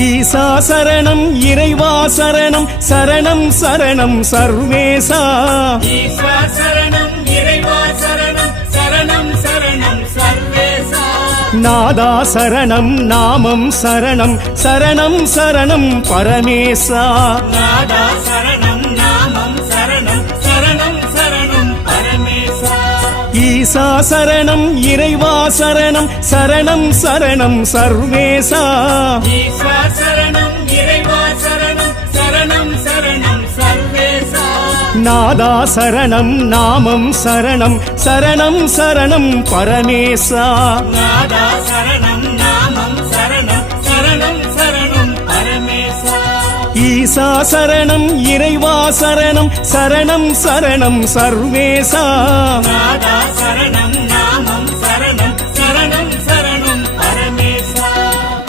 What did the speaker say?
ஈசா சரணம் இறைவா சரணம் சரணம் சரணம் சர்வேசா ஈஸ்வர சரணம் இறைவா சரணம் சரணம் சரணம் சர்வேசா நாதா சரணம் நாமம் சரணம் சரணம் சரணம் பரமேசா நாதா சரணம் நாமம் சரணம் சரணம் சரணம் பரமேசா ஈசா சரணம் இறைவா சரணம் சரணம் சரணம் சர்வேசா ஈஸ்வர நாதா சரணம் நாமம் சரணம் சரணம் சரணம் பரமேசா. நாதா சரணம் நாமம் சரணம் சரணம் சரணம் பரமேசா. ஈசா சரணம் இறைவா சரணம் சரணம் சரணம் சர்வேசா. நாதா